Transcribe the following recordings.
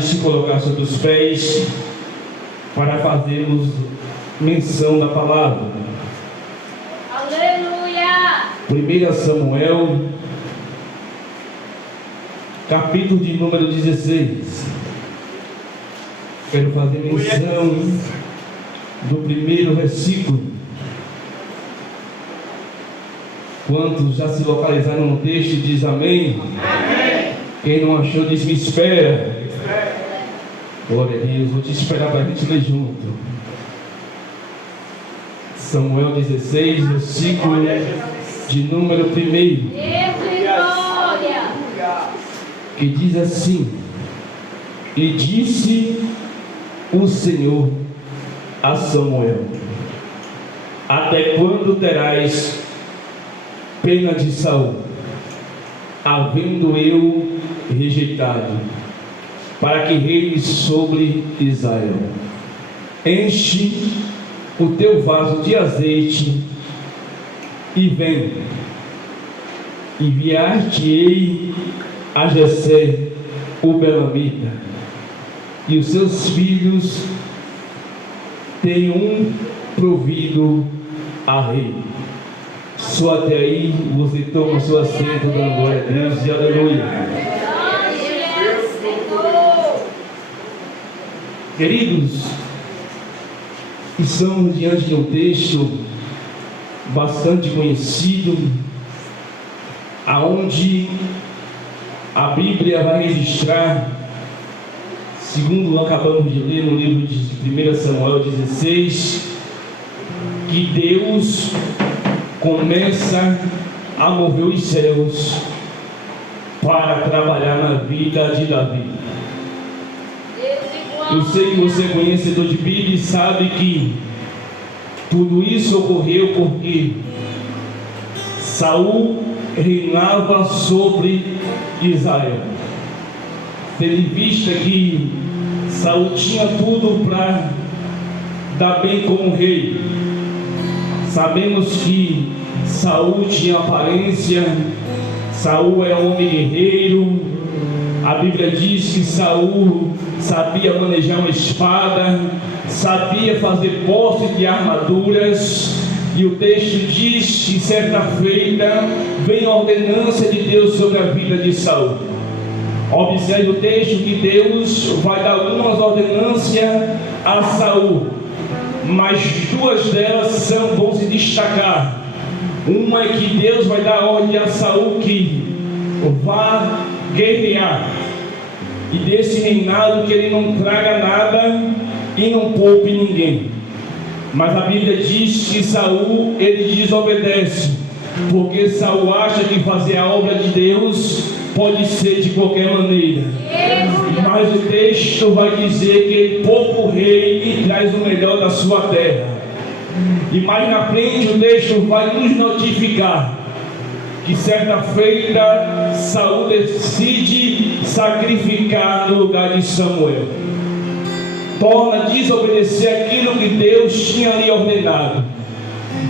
Se colocar sobre os pés para fazermos menção da palavra. Aleluia! 1 Samuel, capítulo de número 16. Quero fazer menção do primeiro versículo. Quantos já se localizaram no texto diz amém? Amém. Quem não achou diz me espera. Glória a Deus, vou te esperar para a gente ler junto. Samuel 16, versículo de número 1. Glória! Que diz assim: E disse o Senhor a Samuel: Até quando terás pena de Saul, havendo eu rejeitado, para que reine sobre Israel? Enche o teu vaso de azeite e vem. Enviar-te-ei a Jessé o belamita, e os seus filhos têm provido a rei. Só até aí você toma seu assento, dando glória a Deus e aleluia. Queridos, estamos diante de um texto bastante conhecido, aonde a Bíblia vai registrar, segundo acabamos de ler no livro de 1 Samuel 16, que Deus começa a mover os céus para trabalhar na vida de Davi. Eu sei que você é conhecedor de Bíblia e sabe que tudo isso ocorreu porque Saul reinava sobre Israel. Tendo em vista que Saul tinha tudo para dar bem como rei. Sabemos que Saul tinha aparência, Saul era um homem guerreiro. A Bíblia diz que Saul sabia manejar uma espada, sabia fazer posse de armaduras, e o texto diz que certa feita vem a ordenança de Deus sobre a vida de Saul. Observe o texto que Deus vai dar algumas ordenâncias a Saul, mas duas delas vão se destacar. Uma é que Deus vai dar ordem a Saul que vá guerrear, e desse reinado que ele não traga nada e não poupe ninguém. Mas a Bíblia diz que Saul, ele desobedece, porque Saul acha que fazer a obra de Deus pode ser de qualquer maneira. Mas o texto vai dizer que ele poupa o rei e traz o melhor da sua terra. E mais na frente o texto vai nos notificar que certa feita Saul decide sacrificar no lugar de Samuel. Torna a desobedecer aquilo que Deus tinha lhe ordenado.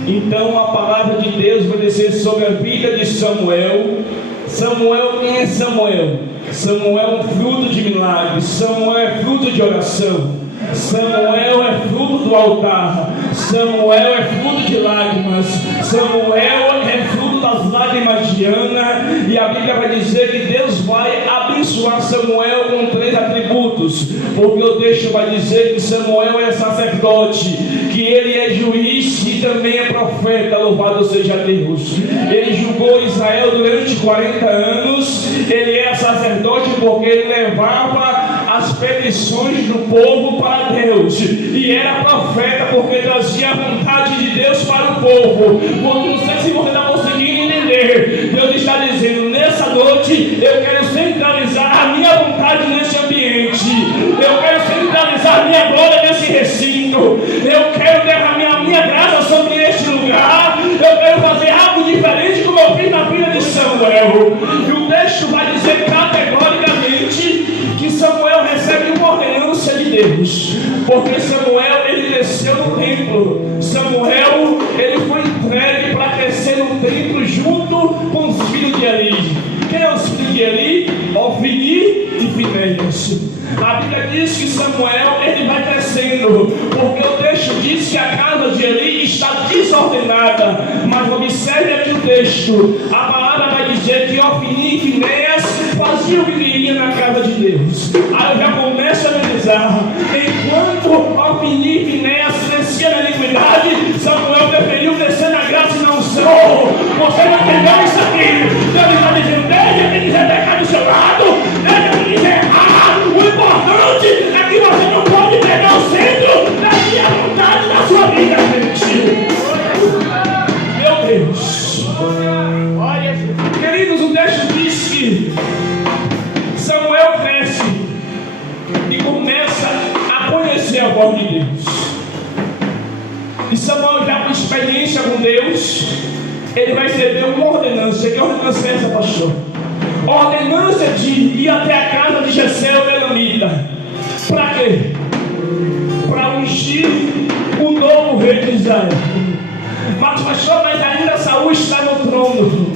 Então a palavra de Deus vai descer sobre a vida de Samuel. Samuel, quem é Samuel? Samuel é fruto de milagres. Samuel é fruto de oração. Samuel é fruto do altar. Samuel é fruto de lágrimas. Samuel é fruto das lágrimas de Ana. E a Bíblia vai dizer que Deus vai abençoar Samuel com 3 atributos, porque o texto vai dizer que Samuel é sacerdote, que ele é juiz e também é profeta. Louvado seja Deus. Ele julgou Israel durante 40 anos. Ele é sacerdote porque ele levava as petições do povo para Deus, e era profeta porque trazia a vontade de Deus para o povo. Não sei se você está conseguindo entender. Deus está dizendo: nessa noite eu quero centralizar a minha vontade nesse ambiente, eu quero centralizar a minha glória nesse recinto, eu quero derramar a minha graça sobre este lugar, eu quero fazer algo diferente como eu fiz na vida de Samuel. E o texto vai dizer categoricamente que Samuel recebe uma ordenança de Deus, porque Samuel, ele desceu no templo. Samuel, ele foi entregue para crescer no templo junto com os filhos de Eli. Quem é os filhos de Eli? Ofni e Finéias. A Bíblia diz que Samuel ele vai crescendo, porque o texto diz que a casa de Eli está desordenada. Mas observe aqui o texto, a palavra vai dizer que Ofni e Finéias faziam o que queria na casa de Deus. Aí eu já começo a analisar, enquanto Ofni e Finéias cresciam na iniquidade, Samuel preferiu crescer na graça e na unção. Você não entendeu isso aqui? Deus está dizendo, deixa que quiser pecar do seu lado, deixa que quiser errar. O importante é que você não pode pegar o centro da minha vontade na sua vida, gente. Meu Deus. Queridos, o texto diz que Samuel cresce e começa a conhecer a voz de Deus. E Samuel, já com experiência com Deus, ele vai receber uma ordenança. Que ordenança é essa, pastor? Ordenança de ir até a casa de Jessé o Belamita. Para quê? Para ungir o novo rei de Israel. Mas pastor, mas ainda Saul está no trono.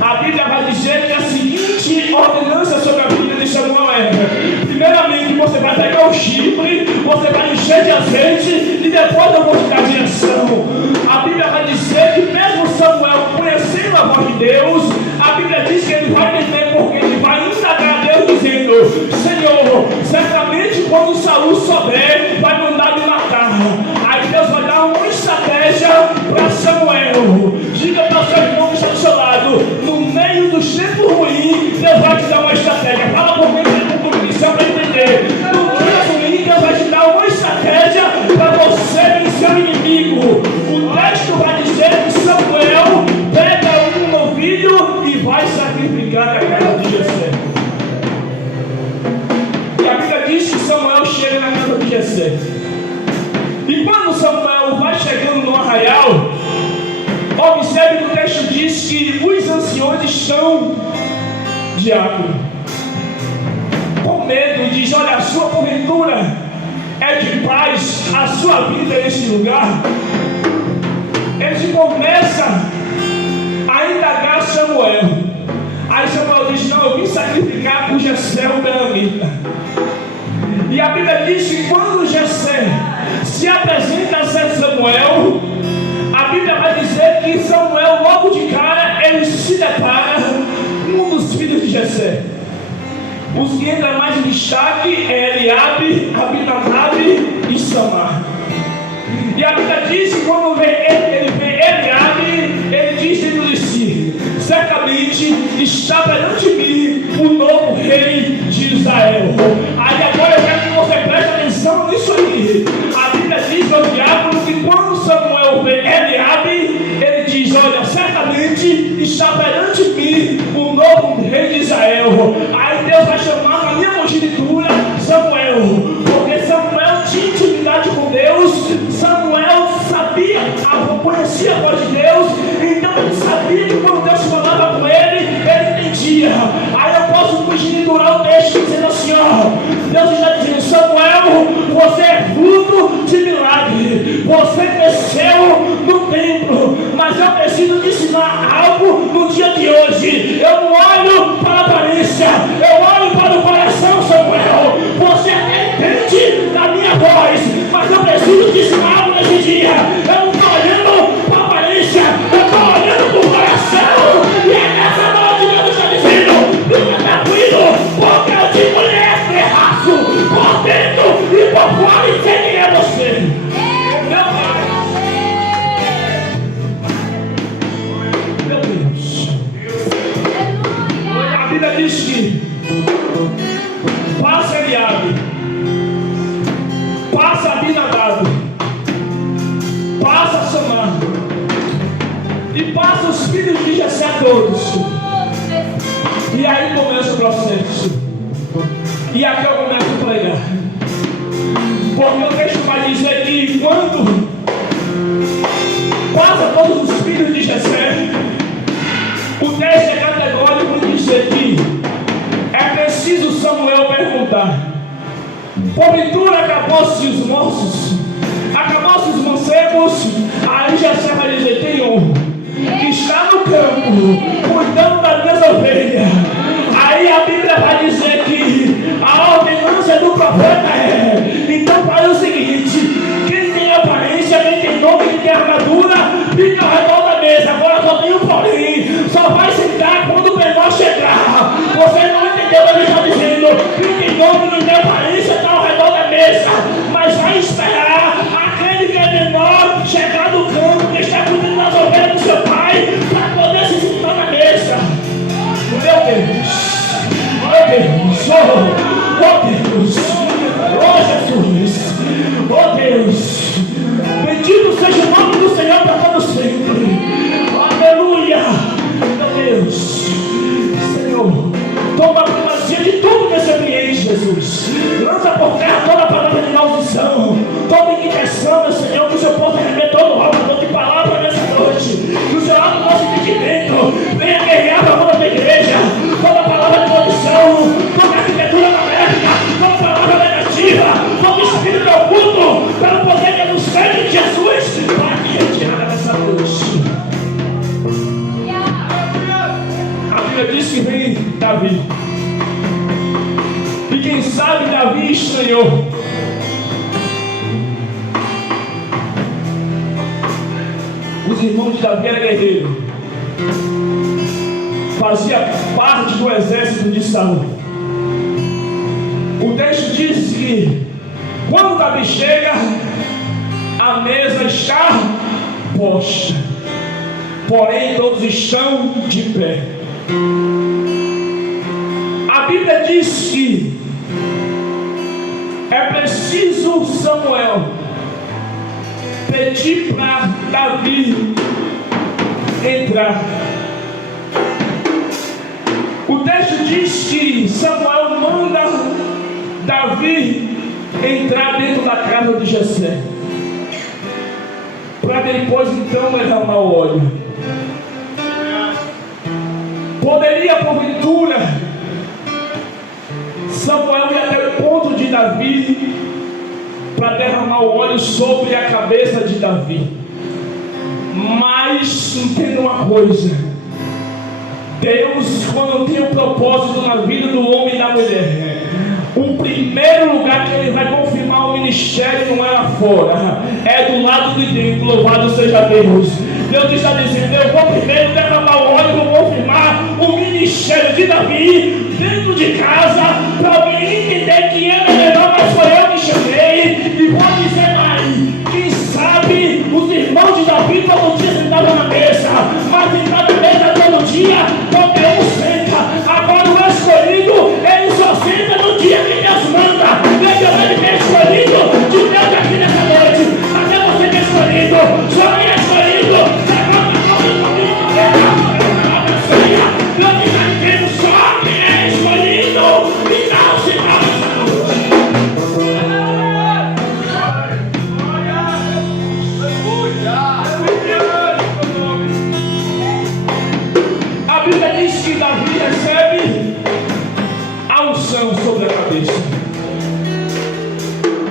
A Bíblia vai dizer que a seguinte ordenança sobre a vida de Samuel é: primeiramente você vai pegar o chifre, você vai encher de azeite e depois eu vou te dar direção. A Bíblia vai dizer que mesmo Samuel conhecendo a voz de Deus, a Bíblia diz que ele vai entender, porque ele vai indagar a Deus dizendo: Senhor, certamente quando Saul souber, vai mandar me matar. Aí Deus vai dar uma estratégia para Samuel. Diga para o seu irmão que está do seu lado, no meio dos tempos ruins, Deus vai te dar uma estratégia. Fala comigo com convicção para entender. No dia ruim, Deus vai te dar uma estratégia para você vencer o inimigo. O texto vai dizer que Samuel pega um novilho e vai sacrificar na casa de Jessé. E a Bíblia diz que Samuel chega na casa de Jessé. E quando Samuel vai chegando no arraial, observe que o texto diz que os anciões estão diácono, com medo, e diz: olha, a sua porventura é de paz, a sua vida é nesse lugar. Eles começam a indagar Samuel. Aí Samuel diz: não, eu vim sacrificar por Jessé o Belamita. E a Bíblia diz que quando Jessé se apresenta a Samuel, a Bíblia vai dizer que Samuel, logo de cara, ele se depara com um dos filhos de Jessé. Os que entram mais em destaque é Eliabe, Abinadab e Samar. E a Bíblia diz que quando ele vê Eliabe, ele diz dentro de si: certamente está perante mim o novo rei de Israel. Aí agora eu quero que você preste atenção nisso aí. A Bíblia diz ao diácono que quando Samuel vê Eliabe, ele diz: olha, certamente está perante mim o novo rei de Israel. Aí Deus vai chamar na minha progenitura Samuel, porque Samuel tinha intimidade com Deus. Samuel sabia, conhecia a voz de Deus, então ele sabia que quando Deus falava com ele entendia. Aí eu posso progeniturar o texto dizendo assim: ó, Deus está dizendo: Samuel, você é fruto de milagre, você cresceu no templo, mas eu preciso te ensinar algo no dia de hoje. Eu não olho para a aparência, eu olho para o coração. Samuel, você entende da minha voz, mas eu preciso te ensinar algo nesse dia. Eu não estou olhando para a aparência, eu estou olhando para o coração. E é nessa noite que Deus está dizendo: fica tranquilo, porque eu te conheço, terraço, por dentro e por fora, e sei quem é você. Meu Pai, meu Deus. A Bíblia diz que passa Eliabe, passa Abinadab, passa Samar e passa os filhos de Jessé todos. E aí começa o processo. E aqui eu começo a pregar, porque o texto vai dizer que quando passa todos os filhos de Jessé, o texto é categórico em dizer que é preciso Samuel perguntar: porventura acabou-se os moços? Acabou-se os mancebos? Aí Jessé vai dizer: tem um que está no campo cuidando das minhas ovelhas. Aí a Bíblia vai dizer que a ordenança do profeta homens de aparência estão ao redor da mesa, mas vai esperar aquele que é menor chegar no campo, que está cuidando das ovelhas do seu pai, para poder se sentar na mesa. Meu Deus, oh Deus, oh Deus, oh Jesus, oh Deus, bendito seja o nome do Senhor para todo sempre. Aleluia, meu Deus, Senhor, toma a primazia de tudo nesse ambiente, Jesus. Lança por terra toda a palavra de maldição, toda inquietação, meu Senhor, que o Senhor possa remeter todo o roubador de palavra nessa noite, que o Senhor abra o nosso entendimento, venha guerrear para a mão da igreja, toda palavra de maldição, toda arquitetura maléfica, toda palavra negativa, todo espírito oculto, pelo poder que é no sangue de Jesus, para que retirada nessa noite. A Bíblia diz que vem Davi. E quem sabe Davi estranhou. Os irmãos de Davi eram guerreiros. Fazia parte do exército de Saul. O texto diz que quando Davi chega, a mesa está posta, porém todos estão de pé. A Bíblia diz que é preciso Samuel pedir para Davi entrar. O texto diz que Samuel manda Davi entrar dentro da casa de Jessé, para depois então derramar o óleo. Poderia porventura Samuel ir até o ponto de Davi para derramar o óleo sobre a cabeça de Davi. Mas entenda uma coisa: Deus, quando tem um propósito na vida do homem e da mulher, o primeiro lugar que Ele vai confirmar o ministério não é lá fora, é do lado de dentro. Louvado seja Deus. Deus está dizendo: eu vou primeiro derramar o óleo, vou confirmar o ministério de Davi dentro de casa, para alguém entender que ele é melhor, mas foi eu que chamei. E vou dizer mais: quem sabe os irmãos de Davi todo dia sentavam na mesa, mas sentar na mesa todo dia, qualquer um senta. Agora o escolhido, ele só senta no dia que Deus manda. Ele é escolhido de Deus aqui nessa noite. Até você que é escolhido, só é escolhido. Não está dizendo só quem é escolhido e não se A Bíblia diz que Davi recebe a unção sobre a cabeça,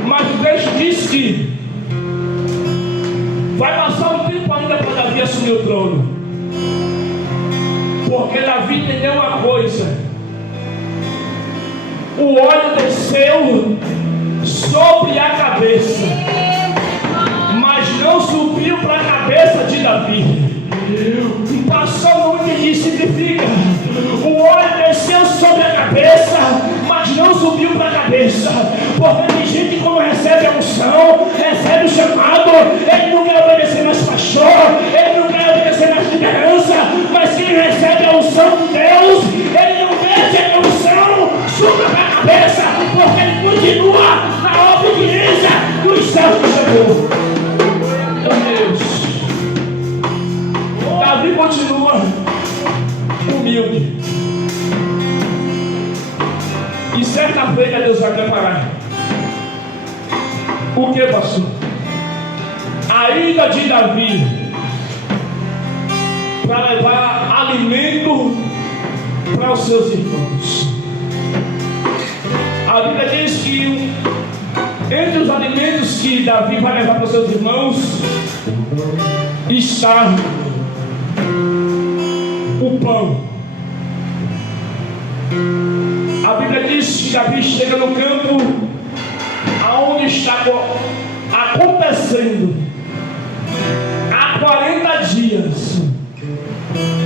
mas o texto diz que vai passar um tempo ainda para Davi assumir o trono, porque Davi entendeu uma coisa: o óleo desceu sobre a cabeça, mas não subiu para a cabeça de Davi. Pastor, não entendi, significa: o óleo desceu sobre a cabeça, mas não subiu para a cabeça. Porque tem gente que quando recebe a unção, recebe o chamado, ele não quer obedecer mais pastor, ele não quer obedecer mais liderança, mas quem recebe a unção de Deus, ele não deixa que a unção suba para a cabeça, porque ele continua na obediência dos céus que chegou. Meu Deus. Davi continua humilde. E certa feita Deus vai preparar. O que, pastor? A ida de Davi para levar alimento para os seus irmãos. A Bíblia diz que entre os alimentos que Davi vai levar para os seus irmãos está o pão. A Bíblia diz que Davi chega no campo aonde está acontecendo há 40 dias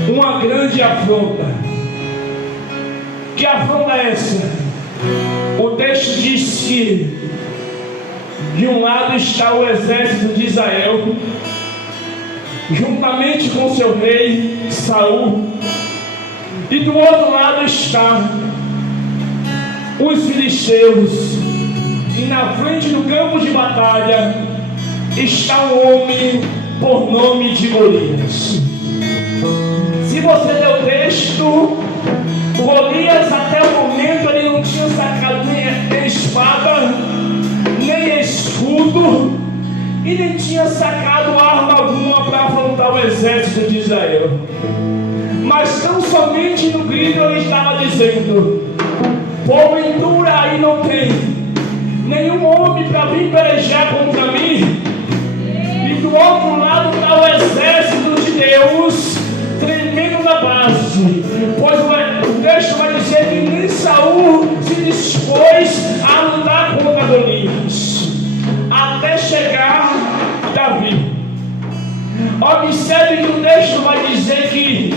uma grande afronta. Que afronta é essa? O texto texto diz que de um lado está o exército de Israel, juntamente com seu rei Saul, e do outro lado está os filisteus, e na frente do campo de batalha está um homem por nome de Golias. Se você ler o texto, Golias até o momento ele não tinha sacado nem espada, nem escudo, e nem tinha sacado arma alguma para afrontar o exército de Israel. Mas tão somente no grito ele estava dizendo: porventura aí não tem nenhum homem para vir pelejar contra mim? E do outro lado está o exército de Deus tremendo na base, pois o texto vai dizer que nem Saul se dispôs a lutar contra Golias, até chegar Davi. Observe que o texto vai dizer que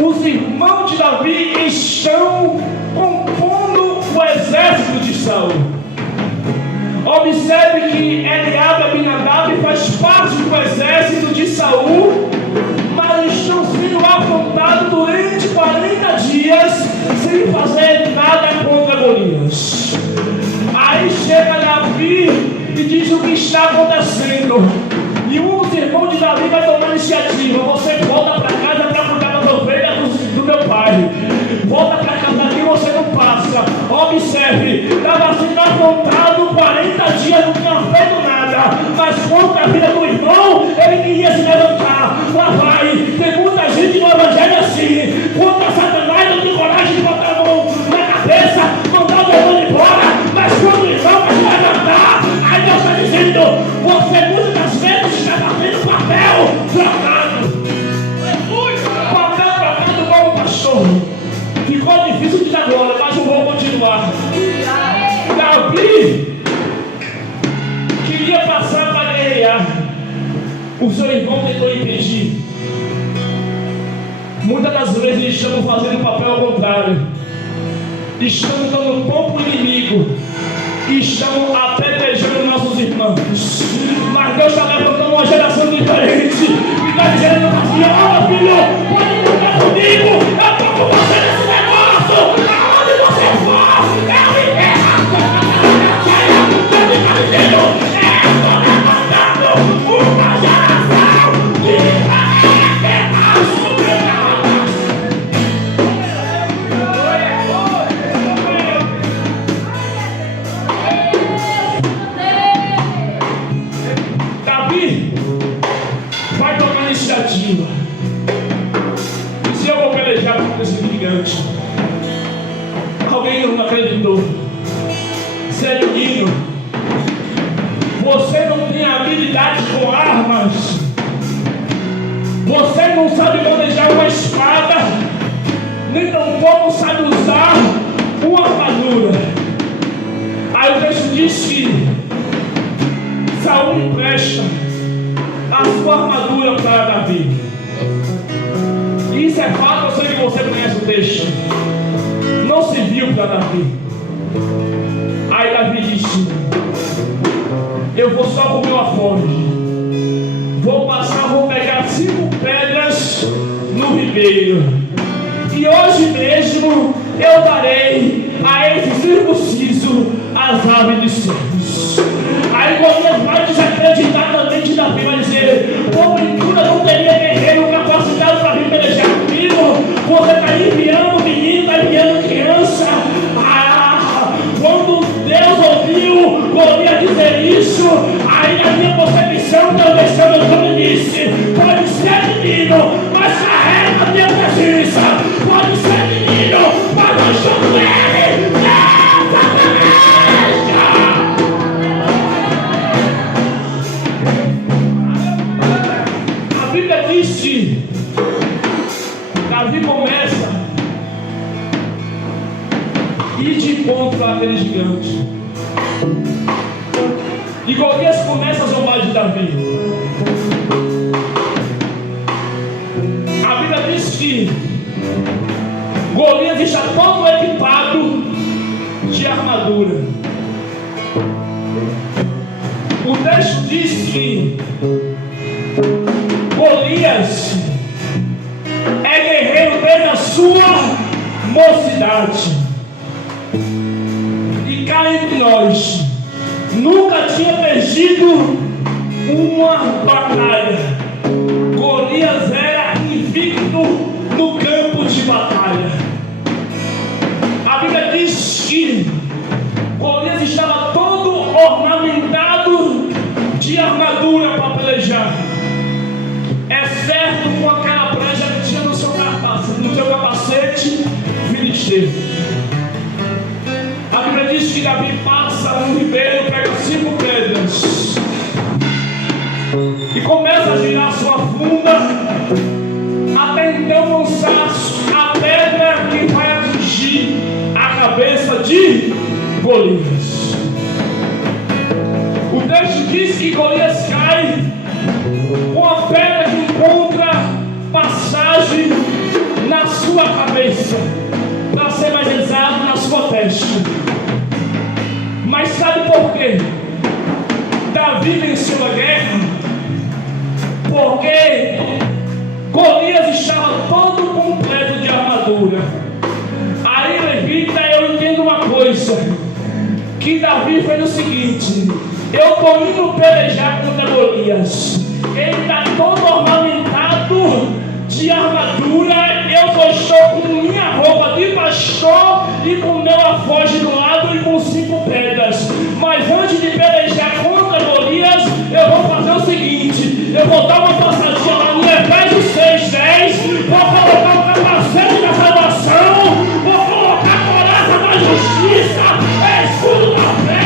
os irmãos de Davi estão compondo o exército de Saul. Observe que Eliabe e Abinadab faz parte do exército de Saul, mas estão sendo afrontados durante 40 dias sem fazer nada contra Golias. Aí chega Davi e diz o que está acontecendo, e um dos irmãos de Davi vai tomar iniciativa: você volta para casa para cuidar das ovelhas do meu pai, volta para casa, aqui você não passa. Observe, estava sendo afrontado 40 dias, não tinha feito nada, mas contra a vida do irmão ele queria se levantar. Lá vai, tem muita gente no evangelho assim, contra Satanás não tem coragem de botar a mão na cabeça, mandar o demônio embora, mas quando o irmão vai se levantar, aí Deus está dizendo: você muitas das vezes está fazendo papel trocado. Papel trocado como um pastor. Ficou difícil de dar glória, mas eu vou continuar. Davi queria passar para guerrear, o seu irmão tentou impedir. Muitas das vezes estamos fazendo o papel ao contrário, estamos dando pão para o inimigo e estamos apedrejando nossos irmãos. Mas Deus está levantando uma geração diferente e está dizendo assim: ó filho, pode contar comigo, eu estou com você nesse negócio, aonde você for, eu enterro a cheia. Deus está dizendo: eu estou levantando uma geração que vai enterrar a sua vida. Vai tomar iniciativa. E se eu vou pelejar contra esse gigante? Alguém não acreditou. Sério, menino, você não tem habilidade com armas, você não sabe manejar uma espada, nem tampouco sabe usar uma armadura. Aí o texto diz que Saul empresta a sua armadura para Davi. Isso é fato, eu sei que você conhece o texto. Não serviu para Davi. Aí Davi disse: eu vou só com o meu alforje, vou pegar 5 pedras no ribeiro, e hoje mesmo eu darei a esse circunciso as aves dos céus. Aí Golias vai desacreditar também de Davi, vai dizer: porventura não teria guerreiro capacitado para vir pelejar comigo? Você está enviando menino, está enviando criança. Quando Deus ouviu Golias dizer isso, aí na minha concepção, Deus desceu meu nome e disse: pode ser menino, mas carrega a minha presença. Pode ser menino, mas nós somos ele. A Bíblia diz que Davi começa a ir de encontro àquele gigante, e Golias começa a zombar de Davi. A Bíblia diz que Golias está todo equipado de armadura. armadura. O texto diz que Golias é guerreiro desde a sua mocidade. E cá entre nós, nunca tinha perdido uma batalha. Golias era invicto no campo de batalha. A Bíblia diz que Golias estava todo ornamentado de armadura para pelejar, exceto com aquela brecha que tinha no seu capacete filisteu. A Bíblia diz que Davi passa no ribeiro, pega 5 pedras e começa a girar sua funda, até então lançar a pedra que vai atingir a cabeça de Golias. O texto diz que Golias cai com a pedra que encontra passagem na sua cabeça, para ser mais exato, na sua testa. Mas sabe por quê? Davi venceu a guerra porque Golias estava todo completo de armadura. Aí, levita, eu entendo uma coisa, que Davi fez o seguinte: eu estou indo pelejar contra Golias, ele está todo ornamentado de armadura, eu estou com minha roupa de pastor e com meu alforje do lado e com 5 pedras. Mas antes de pelejar contra Golias, eu vou fazer o seguinte: eu vou dar uma passadinha lá no Efésios 6:10, vou colocar o capacete da salvação, vou colocar a coraça da justiça, escudo da fé,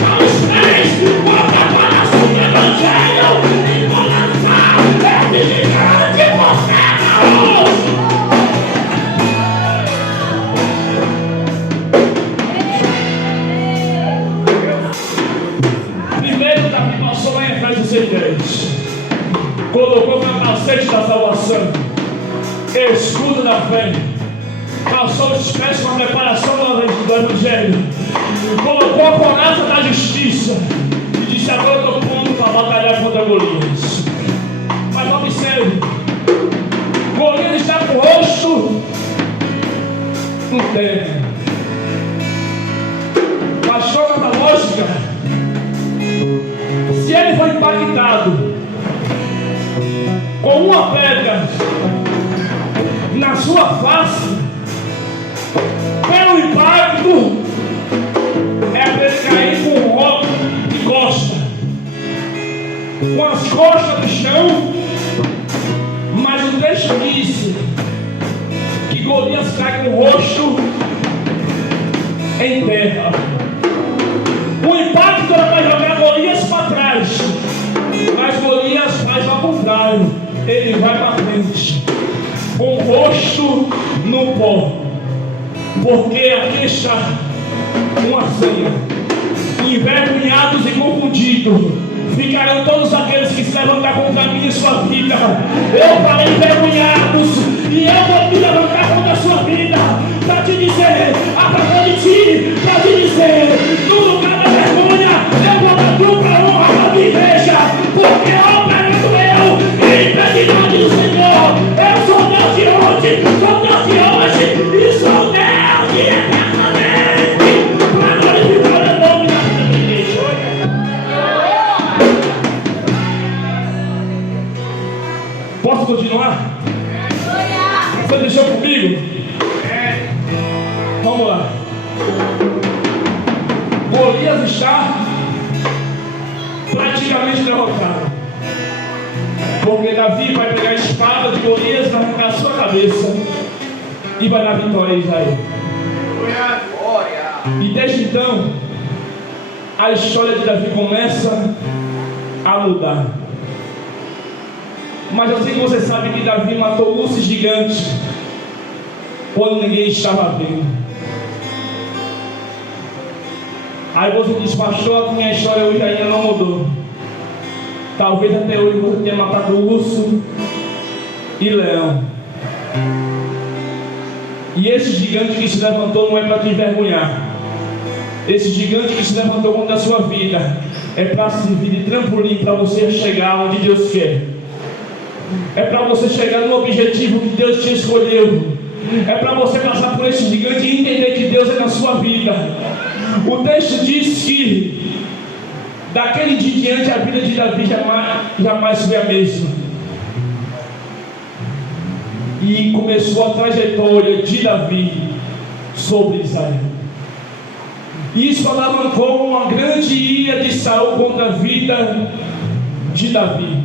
calçar os pés, vou preparar a sua evangelho e vou lançar esse gigante por terra hoje. Primeiro Davi passou lá em Efésios 6:10, colocou o capacete da salvação, escudo da fé, calçou os pés com a preparação do evangelho, colocou a coraça da justiça e disse: agora eu estou pronto para batalhar contra Golias. Mas observe, Golias está com o rosto no terra. Achou essa lógica? Se ele foi impactado com uma pedra na sua face, pelo impacto, é para ele cair com o rosto de costa, com as costas do chão. Mas o texto diz que Golias cai com o rosto em terra. O impacto era para jogar Golias para trás, mas Golias faz ao contrário, ele vai para frente, com o rosto no pó. Porque aqui está uma ceia: envergonhados e confundidos ficarão todos aqueles que se levantar contra mim e sua vida. Eu falei envergonhados, e eu vou me levantar contra a sua vida, para te dizer, através de ti, para te dizer, no lugar da vergonha, eu vou dar dupla honra para minha igreja, porque operando eu, em integridade do Senhor, eu sou Deus de ontem, sou Deus de hoje, e sou Deus de eternamente, para glorificar o nome da minha igreja. Posso continuar? Você deixou comigo? Vamos lá. Golias está praticamente derrotado, porque Davi vai pegar a espada de Golias, vai arrancar a sua cabeça e vai dar vitória a Israel. E desde então, a história de Davi começa a mudar. Mas eu sei que você sabe que Davi matou ursos gigantes quando ninguém estava vendo. Aí você diz: pastor, a minha história hoje ainda não mudou. Talvez até hoje você tenha matado urso e leão. E esse gigante que se levantou não é para te envergonhar, esse gigante que se levantou contra a sua vida é para servir de trampolim para você chegar onde Deus quer. É para você chegar no objetivo que Deus te escolheu. É para você passar por esse gigante e entender que Deus é na sua vida. O texto diz que daquele dia em diante a vida de Davi jamais foi a mesma. E começou a trajetória de Davi sobre Israel. Isso alavancou uma grande ira de Saul contra a vida de Davi.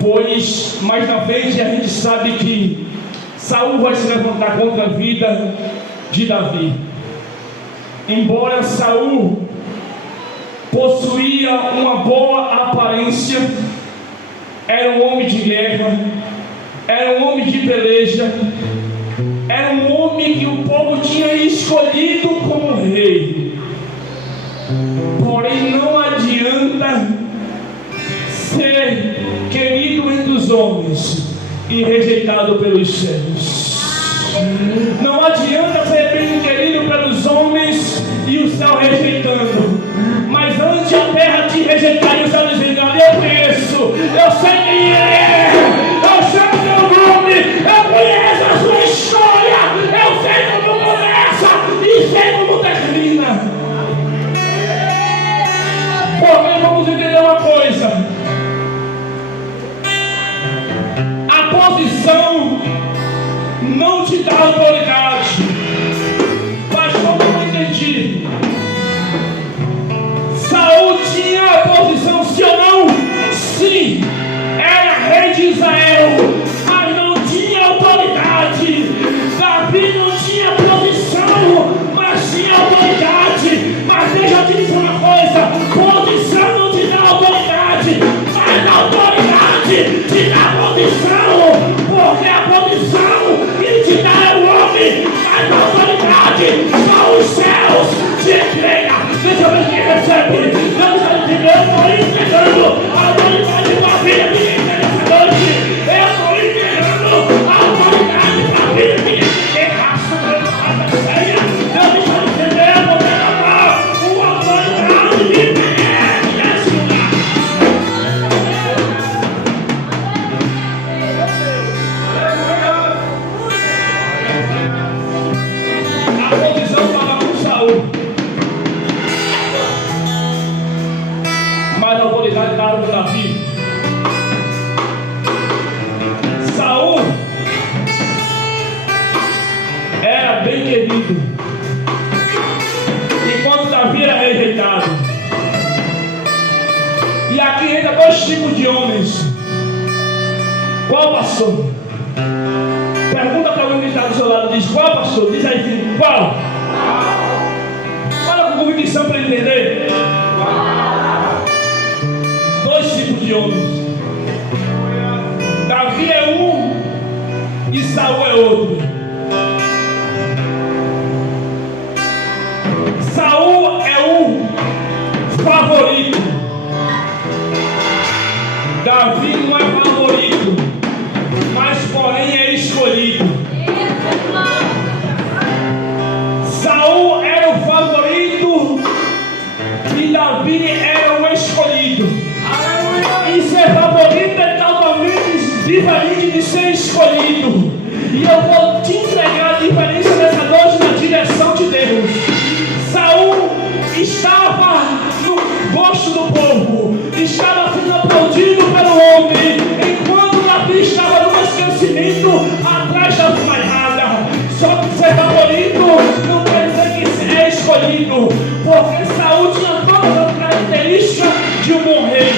Pois mais na frente a gente sabe que Saul vai se levantar contra a vida de Davi. Embora Saul possuía uma boa aparência, era um homem de guerra, era um homem de peleja, era um homem que o povo tinha escolhido como rei. Porém, não adianta ser querido entre os homens e rejeitado pelos céus. Não adianta ser bem querido pelos homens e o céu rejeitando. Mas antes a terra te rejeitar e o céu dizendo: olha, eu conheço, eu sei quem é, eu sei o teu nome, eu conheço a sua história, eu sei como começa e sei como termina. Porque vamos entender uma coisa: a posição não te dá autoridade. Mas como eu entendi, Saul tinha a posição, sim ou não? Sim, era rei de Israel, mas não tinha autoridade. Davi não tinha posição, mas tinha autoridade. Mas deixa eu te dizer uma coisa: posição não te dá autoridade, mas a autoridade te dá posição. Porque a posição que te dá é o homem, mas a autoridade são os céus. Te entrega, deixa eu ver quem recebe. Não está entendendo, eu estou entregando a autoridade para a vida de quem quer essa noite. Eu estou entregando a autoridade para a vida de quem raça para a ceia. Não deixa de entender, eu vou derramar uma autoridade de pé nesse lugar. A posição estava com Saul, mas a autoridade estava com Davi. Saul era bem querido, enquanto Davi era rejeitado. E aqui entra dois tipos de homens. Qual, pastor? Pergunta para alguém que está do seu lado, diz: qual, pastor? Diz aí, filho, qual? Fala com convicção para entender. Dois tipos de homens. Davi é um e Saul é outro. Saul é o favorito. Davi não é favorito, mas porém é escolhido. Saul era o favorito e Davi era o escolhido. E ser favorito é totalmente diferente de ser escolhido. E eu vou te entregar a diferença dessa noite na direção de Deus. Saul estava no gosto do povo, estava sendo aplaudido pelo homem, enquanto Davi estava no esquecimento atrás da falhada. Só que ser favorito não quer dizer que é escolhido, porque Saul tinha todas as características de um bom rei,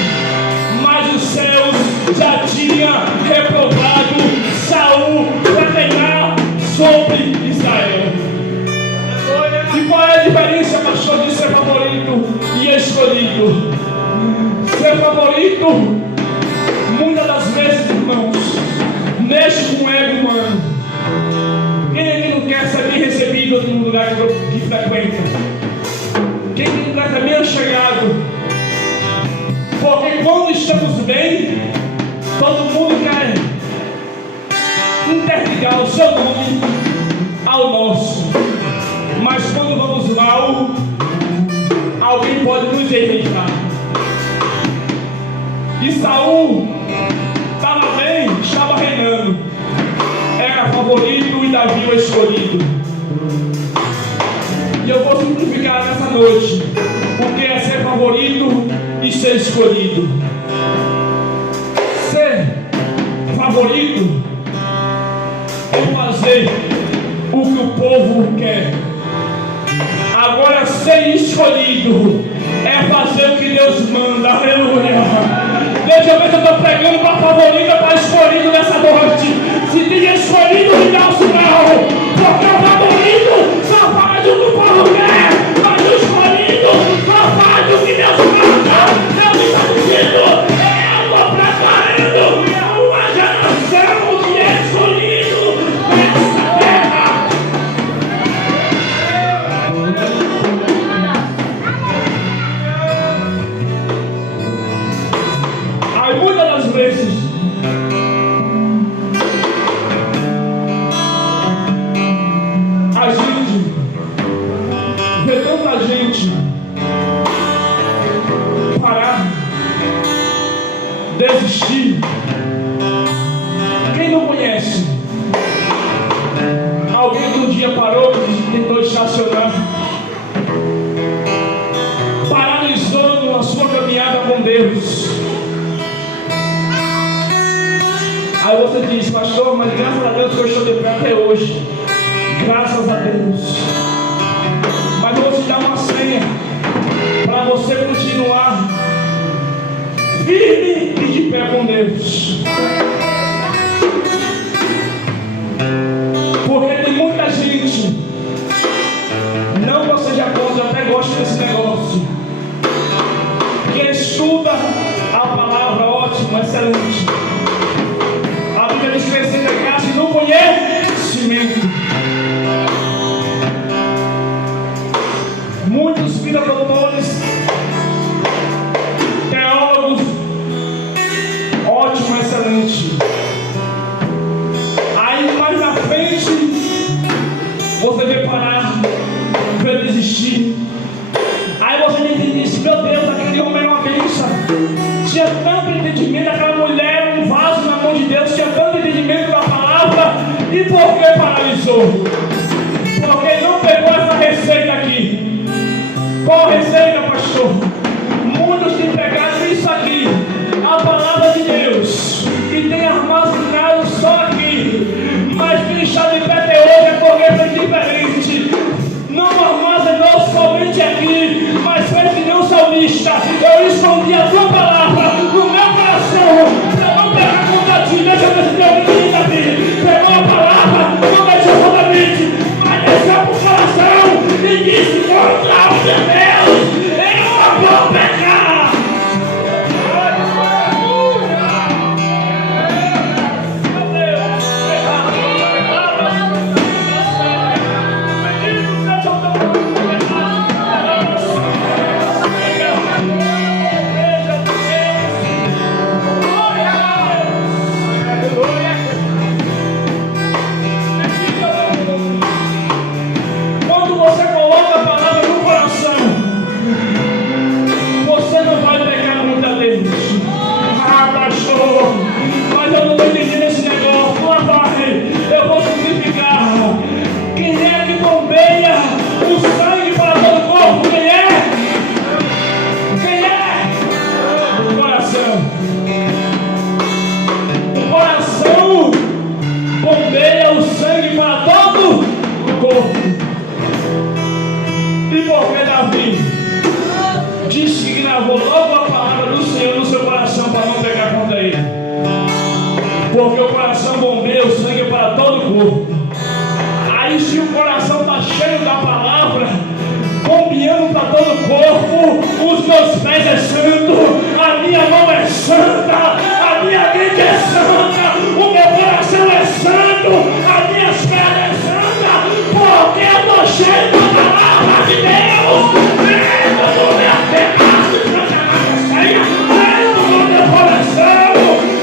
mas os céus já tinham reprovado Saul para reinar sobre Israel. E qual é a diferença, pastor, de ser favorito e escolhido? Ser favorito, muitas das vezes, irmãos, mexe com o ego humano. Quem é que não quer ser bem recebido no lugar que frequenta? Quem é que não quer ser bem chegado? Porque quando estamos bem, todo mundo quer interligar o seu nome ao nosso. Mas quando vamos mal, precisei reinar. E Saul estava bem, estava reinando, era favorito e Davi o escolhido. E eu vou simplificar nessa noite o que é ser favorito e ser escolhido. Ser favorito é fazer o que o povo quer. Agora, ser escolhido é fazer o que Deus manda. Aleluia. Deixa eu ver se eu estou pregando para favorito ou para escolhido nessa noite. Se tem escolhido, me dá o sinal, porque o favorito só faz o que o povo quer, mas o escolhido só faz o que Deus manda. Deus está dizendo: eu estou preparando uma geração de escolhido nessa terra. Aí muitas das vezes a gente vê tanta gente parar, desistir. Quem não conhece alguém que um dia parou e tentou estacionar, paralisou na sua caminhada com Deus? Aí você diz: pastor, mas graças a Deus que eu estou de pé até hoje. Graças a Deus. Mas eu vou te dar uma senha para você continuar firme e de pé com Deus. Porque tem muita gente, não que eu seja contra, eu até gosto desse negócio, que estuda a palavra, ótimo, excelente. A Bíblia diz: crescendo em graça e no conhecimento. Muitos viram doutores, teólogos, ótimo, excelente. Aí mais na frente você vê parar, vê desistir. Aí você entende: meu Deus, aquele homem era uma bênção, tinha tanto entendimento, aquela mulher, um vaso na mão de Deus, tinha tanto entendimento da palavra. E por que paralisou? Porque não pegou essa receita aqui. Qual receita, pastor? Muitos têm pegado isso aqui, a palavra de Deus, e tem armazenado só aqui. Mas quem está de pé até hoje é porque foi diferente. Não armazenou somente aqui, mas fez que nem um salmista: eu escondi a tua palavra no meu coração para não pegar contra ti. Deixa eu ver se tem alguém aqui. Pegou a palavra, não deixou totalmente, mas deixou pro coração e disse: contra o meu Deus, eu não vou pecar. Quando você coloca a palavra no coração, você não vai pecar muita Deus. Ah, pastor, mas eu não estou entendendo esse negócio. Lá vai, eu vou simplificar. Quem é que bombeia o sangue para todo o corpo? Quem é? Quem é? O coração. O coração bombeia o sangue para todo o corpo. E por que Davi disse que gravou logo a palavra do Senhor no seu coração para não pegar contra ele? Porque o coração bombeia o sangue para todo o corpo. Aí se o coração está cheio da palavra, bombeando para todo o corpo, os meus pés é santo, a minha mão é santa, a minha mente é santa, o meu coração é santo, as minhas pernas é santa, porque eu estou cheio da palavra de Deus. Dentro do meu pedaço de sangue, dentro do meu coração,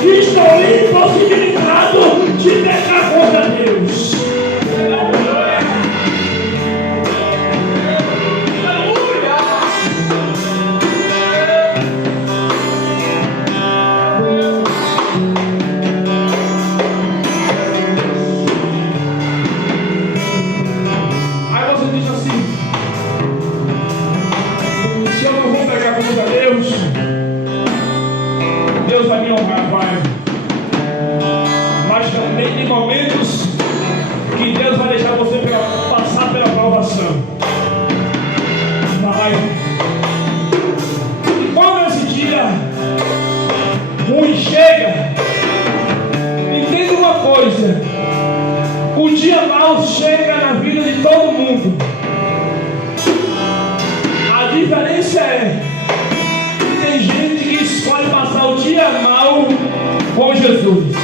estou impossibilitado de pecar contra Deus. buscamos a Deus, Deus vai me honrar, Pai. Mas também tem momentos que Deus vai deixar você passar pela provação. Vai. E quando esse dia ruim chega, entenda uma coisa: o dia mau chega na vida de todo mundo. A diferença é que tem gente que escolhe passar o dia mau com Jesus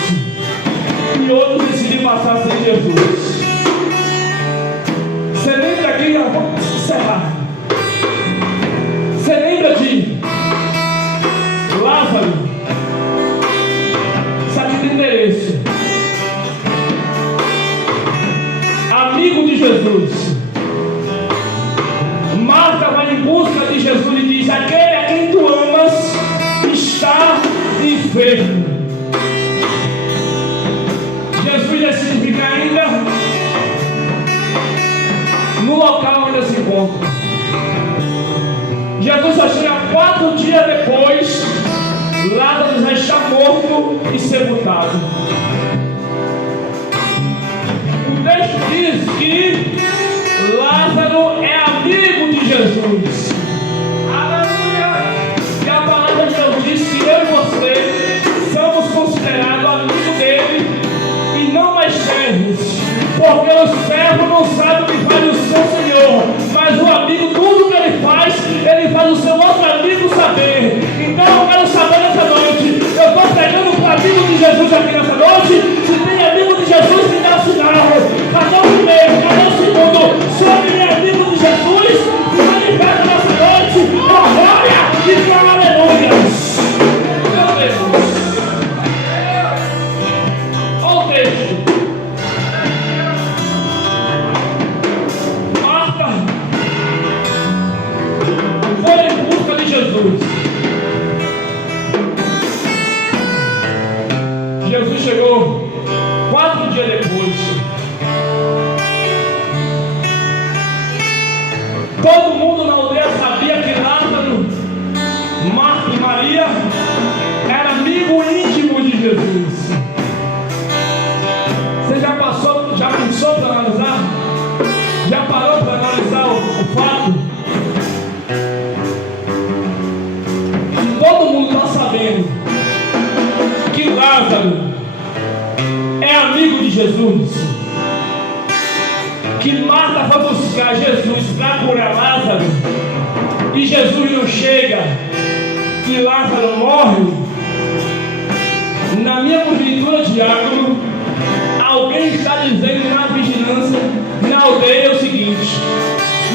e outros decidem passar sem Jesus. Você lembra aqui, vamos encerrar. Você lembra de Lázaro? Sabe o endereço? Amigo de Jesus. Marta vai em busca de Jesus e diz: aquele a quem tu amas está enfermo. Jesus decide ficar ainda no local onde se encontra. Jesus só chega 4 dias depois. Lázaro já está morto e sepultado. O texto diz que Lázaro é amigo de Jesus. Aleluia! E a palavra de Deus diz que eu e você somos considerados amigos dele e não mais servos. Porque o servo não sabe o que faz o seu Senhor, mas o amigo, tudo que ele faz o seu outro amigo saber. Então eu quero saber nessa noite, eu estou pregando para amigo de Jesus aqui nessa noite. Se tem amigo de Jesus, me dá sinal. Cadê o primeiro? Cadê o segundo? Se alguém é amigo de Jesus, se manifesta nessa noite, com glória e com aleluia. Meu Deus. Olha o texto. Foi em busca de Jesus. Jesus chegou 4 dias depois. Todo mundo na aldeia sabia que Lázaro, Marta e Maria eram amigos íntimos de Jesus. Você já pensou para analisar? Já parou para analisar o fato? Todo mundo está sabendo que Lázaro é amigo de Jesus, que Marta foi buscar Jesus para curar Lázaro e Jesus não chega e Lázaro morre. Na minha conjuntura de diácono, alguém está dizendo na vigilância na aldeia o seguinte: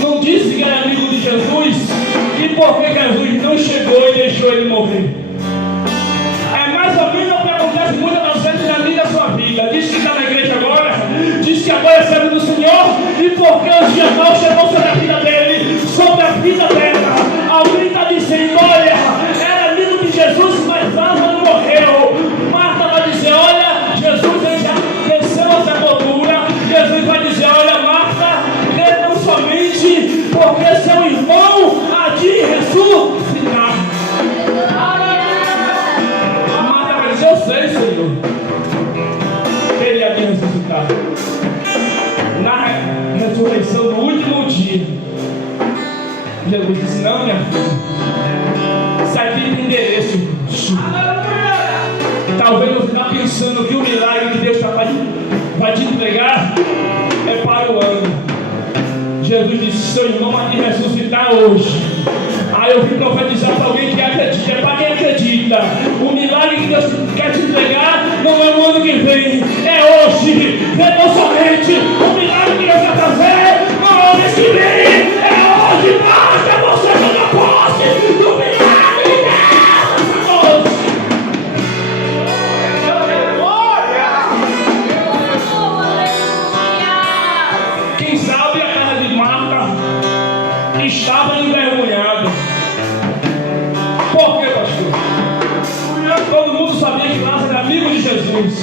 não disse que era amigo de Jesus, e por que Jesus não chegou e deixou ele morrer? É mais ou menos o que acontece muitas vezes na minha da sua vida. Diz que está na igreja agora, diz que agora é servo do Senhor, e porque o dia mau chegou sobre a vida dele, sobre a vida dela, alguém está dizendo: olha, era amigo de Jesus, mas Lázaro morreu. Marta vai dizer: olha, Jesus ele já desceu a sepultura. Jesus vai dizer: olha, Marta, crê não somente porque seu irmão há de ressuscitar. Marta vai dizer: eu sei, Senhor, ele há de ressuscitar. Na ressurreição do último dia, Jesus disse: não, minha filha, isso aqui tem endereço. Talvez você está pensando que o milagre que Deus vai te entregar é para o ano. Jesus disse: seu irmão vai te ressuscitar hoje. Aí eu vim profetizar para alguém que acredita. É para quem acredita. O milagre que Deus quer te entregar não é no ano que vem, é hoje. É não somente o milagre que Deus quer trazer não é o mês que vem, é hoje. Basta você tomar posse do milagre de Deus. Quem sabe a casa de Marta estava envergonhada. Por quê, pastor? Todo mundo sabia que Lázaro era amigo de Jesus.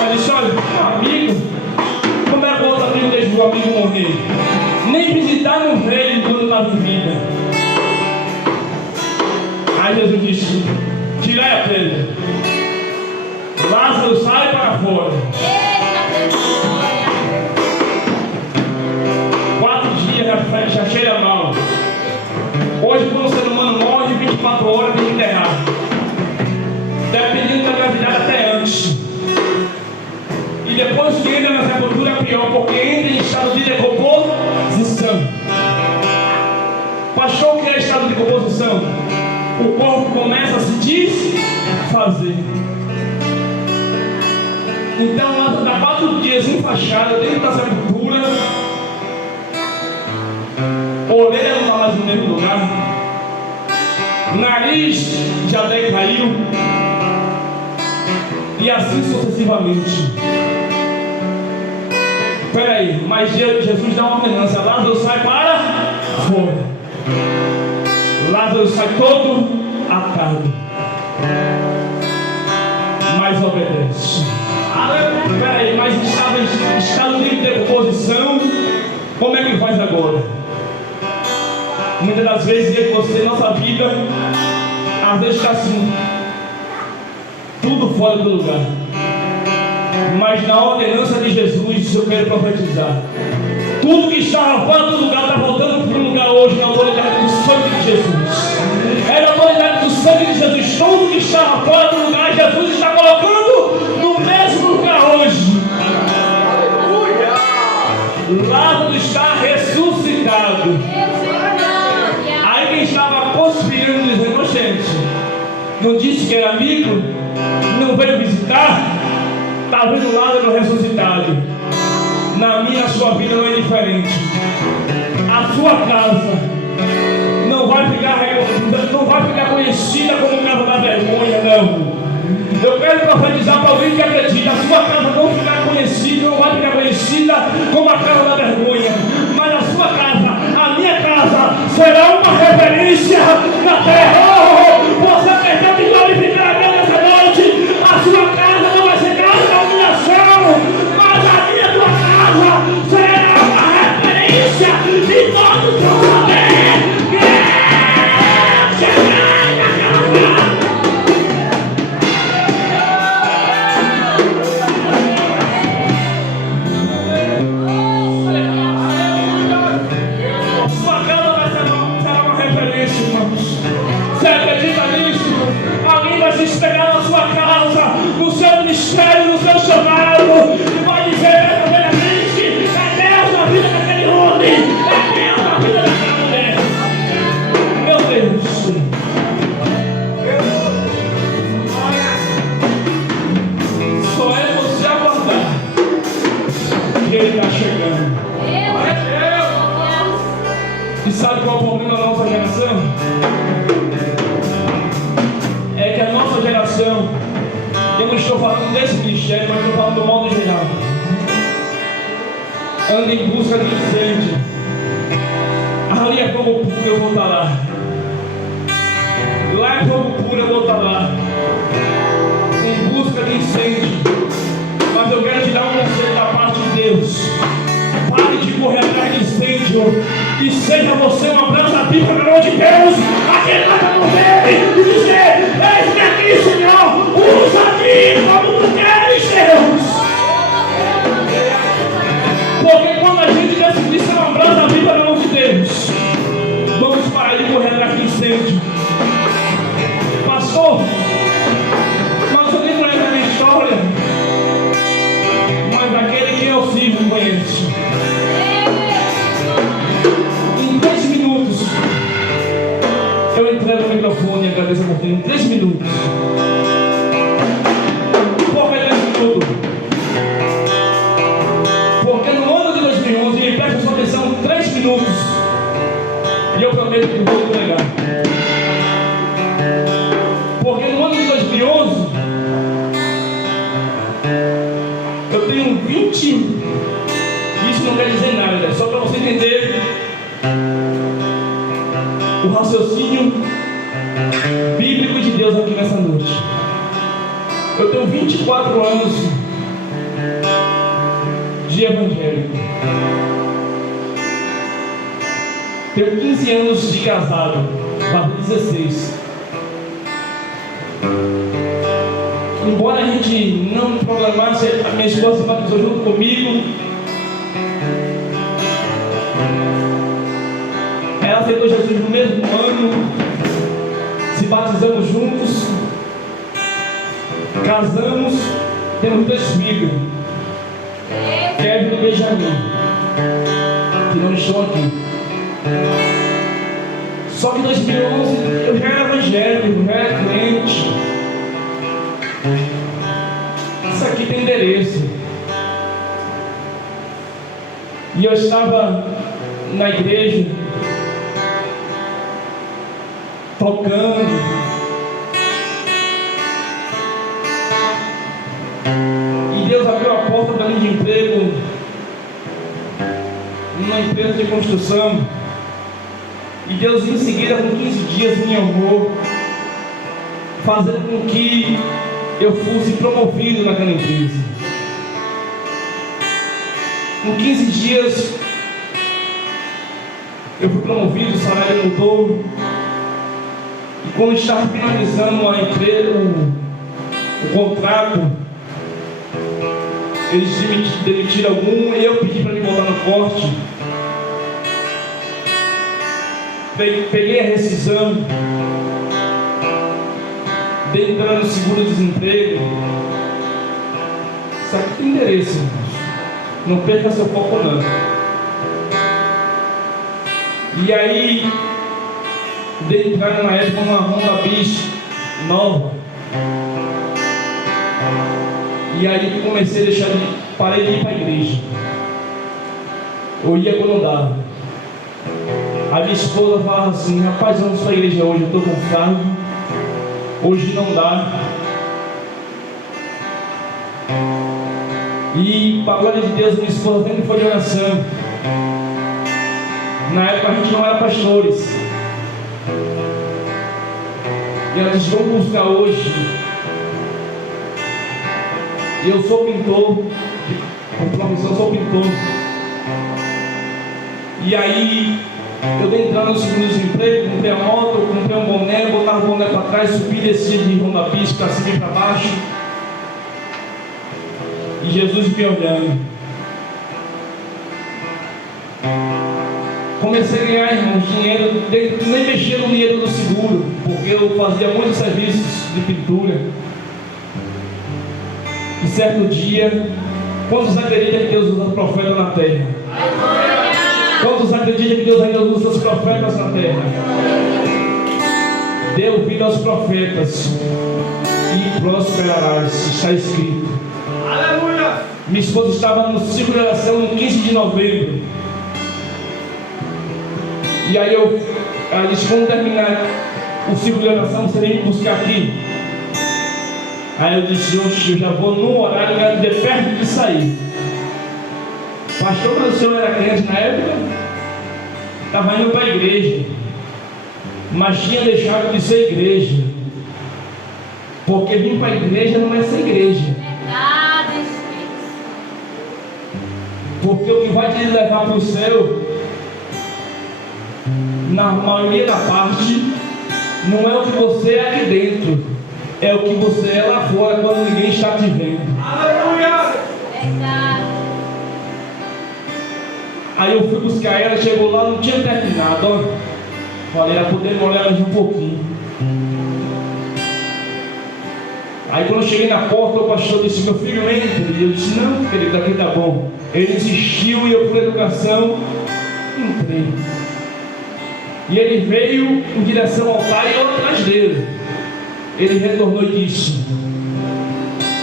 Ela disse: olha, amigo, como é que o outro amigo deixa o amigo morrer? Nem visitar não veio transformava em vida. Aí Jesus disse: tirei a pedra. Lázaro, sai para fora. 4 dias já cheira mal. Hoje, quando o ser humano morre, 24 horas tem que enterrar. Dependendo da gravidade, até antes. E depois que entra na sepultura é pior, porque entra em estado de decomposição. Pastor, o que é estado de decomposição? O corpo começa a se desfazer. Então, lá dá 4 dias enfaixado dentro da sepultura. Orelha não está mais no mesmo lugar. Nariz já decaiu. E assim sucessivamente. Peraí, mas Jesus dá uma ordenança: Lázaro, sai para fora. Lázaro sai todo atado, mas obedece. Peraí, mas estava em estado de decomposição. Como é que faz agora? Muitas das vezes eu e você, nossa vida, às vezes está assim, tudo fora do lugar. Mas na ordenança de Jesus, eu quero profetizar: tudo que estava fora do lugar está voltando para o lugar hoje, na autoridade do sangue de Jesus. É na autoridade do sangue de Jesus. Tudo que estava fora do lugar, Jesus está colocando no mesmo lugar hoje. Lázaro está ressuscitado. Aí quem estava conspirando, dizendo: gente, não disse que era amigo, não veio visitar, está vendo Lázaro ressuscitado. Na minha, na sua vida não é diferente. A sua casa não vai ficar conhecida como casa da vergonha, não. Eu quero profetizar para alguém que acredita: a sua casa não ficará conhecida, não vai ficar conhecida como a casa da vergonha, mas a sua casa, a minha casa, será uma referência na terra. Você perdeu de glorificar a Deus nessa noite. A sua casa não vai ser casa da humilhação, mas a minha, tua casa, será uma referência de todos vão saber que eu cheguei naquela casa. Você acredita nisso? Alguém vai se espelhar na sua casa, no seu ministério, no seu chamado, e vai dizer verdadeiramente: é Deus na vida daquele homem, é Deus na vida daquela mulher. Meu Deus, só é você aguardar que Ele está chegando. E sabe qual é o problema da nossa geração? É que a nossa geração, eu não estou falando desse ministério, mas estou falando do modo geral, anda em busca de incêndio. Ali é fogo puro, eu vou estar lá. Lá é fogo puro, eu vou estar lá. Em busca de incêndio. Mas eu quero te dar um conselho da parte de Deus: pare de correr atrás de incêndio e seja você uma brasa viva na mão de Deus. Aquele lá para morrer e dizer: eis-me aqui, Senhor, usa-me como tu queres, Deus. Porque quando a gente decidir ser uma brasa viva na mão de Deus, vamos parar de correr atrás de incêndio. Pastor, mas eu nem conheço a minha história, mas aquele que eu sigo conhece. Em 3 minutos eu entrego o microfone e agradeço a oportunidade. Em 3 minutos. Por que 3 minutos? Porque no ano de 2011, me preste sua atenção, 3 minutos, e eu prometo que vou entregar. Porque no ano de 2011 eu tenho 20. Isso não quer dizer nada, só para você entender o raciocínio bíblico de Deus aqui nessa noite. Eu tenho 24 anos de evangelho. Tenho 15 anos de casado, quase 16. Embora a gente não programasse, a minha esposa se batizou junto comigo. Ela aceitou Jesus no mesmo ano. Se batizamos juntos. Casamos. Temos 2 filhos, Kevin e Benjamin, que não estão aqui. Só que em 2011 eu já era evangélico, já era crente. Isso aqui tem endereço. E eu estava na igreja tocando. E Deus abriu a porta para mim de emprego numa empresa de construção. E Deus em seguida, com 15 dias, me honrou, fazendo com que eu fosse promovido naquela empresa. Com 15 dias eu fui promovido, o salário mudou. E quando estava finalizando a empresa, o contrato, eles demitiram algum e eu pedi para me voltar no corte. Peguei a rescisão, dei entrada no seguro-desemprego. Isso aqui tem endereço, irmãos. Não perca seu foco não. E aí, dei entrada numa época numa Honda Bis nova. E aí comecei a parei de ir para a igreja. Eu ia quando dava. A minha esposa falava assim: rapaz, vamos para a igreja hoje, eu estou cansado, hoje não dá. E para a glória de Deus, minha esposa sempre foi de oração. Na época a gente não era pastores. E ela disse: vamos buscar hoje. E eu sou pintor, por profissão sou pintor. E aí eu dei entrada no seguro-desemprego, comprei a moto, comprei um boné, botava o boné para trás, subi e descia de Honda Bis para cima e para baixo. E Jesus me olhando. Comecei a ganhar, irmãos, dinheiro, nem mexia no dinheiro do seguro, porque eu fazia muitos serviços de pintura. E certo dia, quantos acreditam que Deus usa profeta na terra? Quantos acreditam que Deus ainda usa os profetas na terra? Dê ouvido aos profetas e prosperarás, está escrito. Aleluia! Minha esposa estava no ciclo de oração no 15 de novembro. E aí ela disse: vamos terminar o ciclo de oração, você vem me buscar aqui. Aí eu disse: eu já vou num horário de perto de sair. Pastor, mas o senhor era crente na época? Estava indo para a igreja, mas tinha deixado de ser igreja, porque vir para a igreja não é ser igreja. Porque o que vai te levar para o céu, na maioria da parte, não é o que você é aqui dentro, é o que você é lá fora quando ninguém está te vendo. Aleluia! Verdade. Aí eu fui buscar ela, chegou lá, não tinha terminado, ó. Falei: ela poder molhar mais um pouquinho. Aí quando eu cheguei na porta, o pastor disse: meu filho, entra. E eu disse: não, querido, aqui tá bom. Ele insistiu e eu, por educação, entrei. E ele veio em direção ao altar e eu atrás dele. Ele retornou e disse: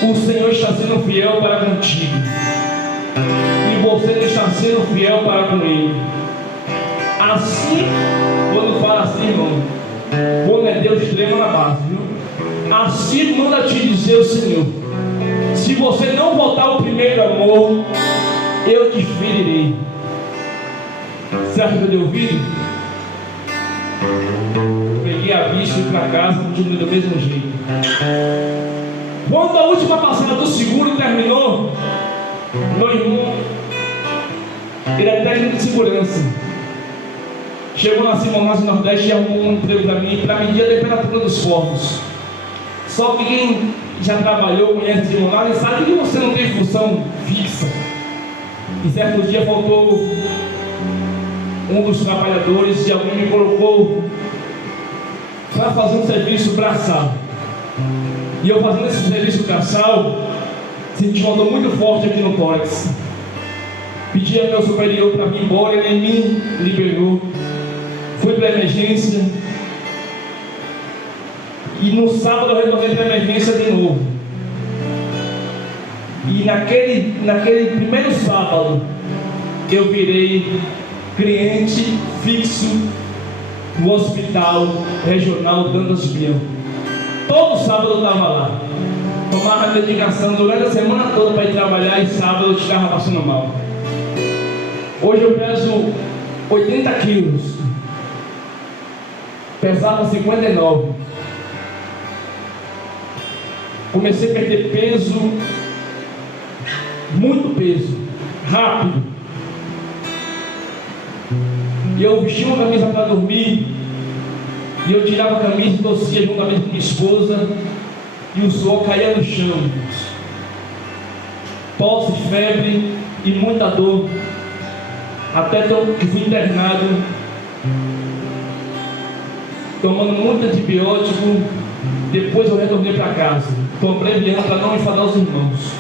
o Senhor está sendo fiel para contigo, e você não está sendo fiel para com ele. Assim, quando fala assim, irmão, quando é Deus, trema na base, viu? Assim manda te dizer o Senhor: se você não voltar ao primeiro amor, eu te ferirei. Serve que eu dei ouvido? Peguei a bicha e fui para casa, continuei do mesmo jeito. Quando a última passada do seguro terminou, meu irmão, ele é técnico de segurança. chegou na Simonase Nordeste e arrumou um emprego para medir a temperatura dos fornos. Só que quem já trabalhou, conhece Simonase, sabe que você não tem função fixa. E certo dia faltou um dos trabalhadores e alguém me colocou para fazer um serviço braçal. E eu fazendo esse serviço braçal, senti uma dor muito forte aqui no tórax. Pedi ao meu superior para vir embora, ele me liberou. Fui para a emergência. E no sábado eu retornei para a emergência de novo. E naquele primeiro sábado, eu virei cliente fixo do Hospital Regional Dantas Bianco. Todo sábado eu estava lá. Tomava medicação durante a semana toda para ir trabalhar e sábado eu estava passando mal. Hoje eu peso 80 quilos. Pesava 59. Comecei a perder peso, muito peso, rápido. E eu vestia uma camisa para dormir, e eu tirava a camisa e torcia juntamente com minha esposa, e o suor caía no chão. Tosse, febre e muita dor, até que fui internado, tomando muito antibiótico. Depois eu retornei para casa, estou abreviando para não enfadar os irmãos.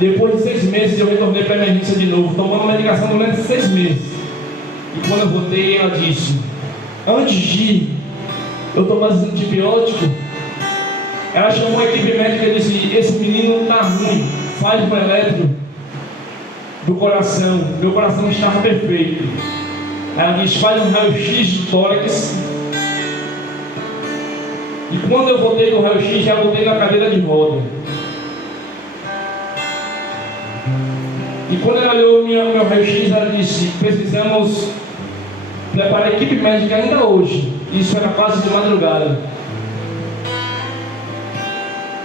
Depois de 6 meses eu retornei para a emergência de novo, tomando medicação durante 6 meses. E quando eu voltei, ela disse, antes de eu tomar esse antibiótico, ela chamou a equipe médica e disse, esse menino está ruim, faz um eletro do coração, meu coração estava perfeito. Ela disse, faz um raio-x de tórax. E quando eu voltei do raio-x, já voltei na cadeira de roda. E quando ela olhou meu raio-x, ela disse, precisamos preparar a equipe médica ainda hoje. Isso era quase de madrugada.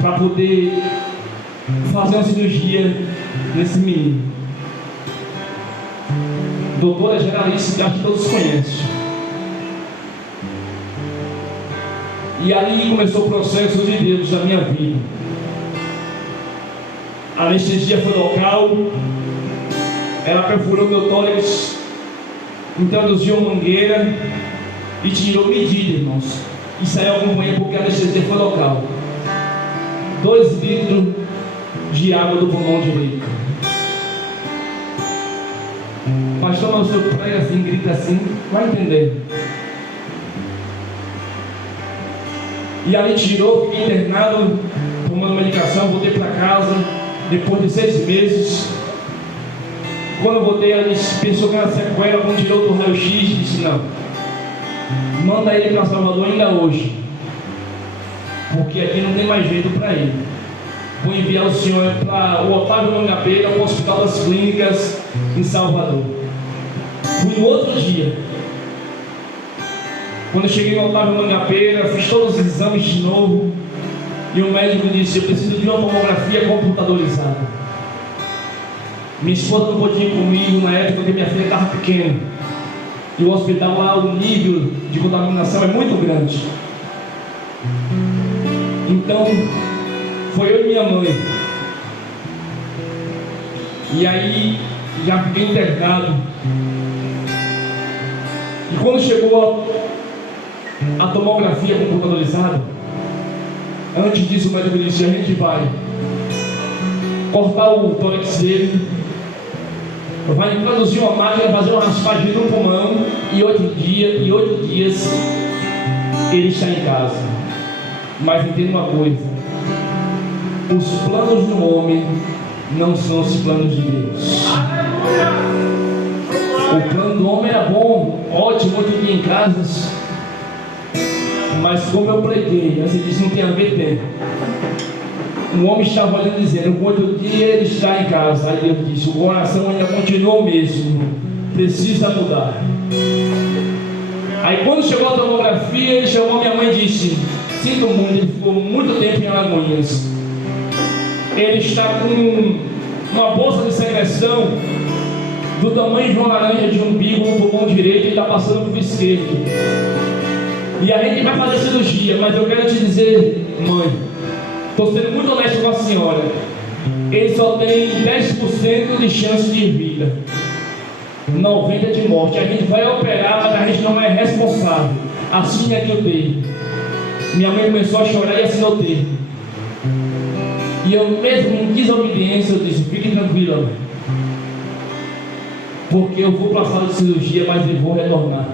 Para poder fazer uma cirurgia nesse menino. Doutora generalista, que acho que todos conhecem. E ali começou o processo de Deus na minha vida. A anestesia foi local. Ela perfurou meu tórax, introduziu uma mangueira e tirou medida, irmãos. E saiu algum banho porque a anestesia foi local. 2 litros de água do pulmão direito. Pastor, mas o senhor prega assim, grita assim, vai entender. E ali tirou, fiquei internado, tomando medicação, voltei para casa, depois de 6 meses. Quando eu voltei, ela disse, pensou que era sequela, quando tirou do raio-x, disse, não, manda ele para Salvador ainda hoje, porque aqui não tem mais jeito para ele. Vou enviar o senhor para o Otávio Mangabeira, o Hospital das Clínicas, em Salvador. Fui no outro dia. Quando eu cheguei no Otávio Mangabeira, fiz todos os exames de novo, e o médico disse, eu preciso de uma tomografia computadorizada. Minha esposa não podia ir comigo na época porque minha filha estava pequena. E o hospital lá, o nível de contaminação é muito grande. Então, foi eu e minha mãe. E aí, já fiquei internado. E quando chegou a tomografia computadorizada, antes disso o médico disse, a gente vai cortar o tórax dele, vai introduzir uma máquina, fazer uma raspagem no pulmão, e 8 dias ele está em casa. Mas entenda uma coisa, os planos do homem não são os planos de Deus. O plano do homem era bom, ótimo, 8 dias em casa, mas como eu preguei, você disse, não tem a ver tempo. O homem estava olhando dizendo, com 8 dias ele está em casa. Aí Deus disse, o coração ainda continua o mesmo, precisa mudar. Aí quando chegou a tomografia, ele chamou minha mãe e disse, sinto muito, ele ficou muito tempo em Alagoinhas. Ele está com uma bolsa de secreção do tamanho de uma laranja de umbigo no pulmão direito. esquerdo. E a gente vai fazer cirurgia, mas eu quero te dizer, mãe, estou sendo muito honesto com a senhora, ele só tem 10% de chance de vida, 90% de morte. A gente vai operar, mas a gente não é responsável. Assine aqui o termo. Minha mãe começou a chorar e assinou o termo. E eu mesmo, em desobediência, eu disse: fique tranquila, mãe, porque eu vou para a sala de cirurgia, mas eu vou retornar.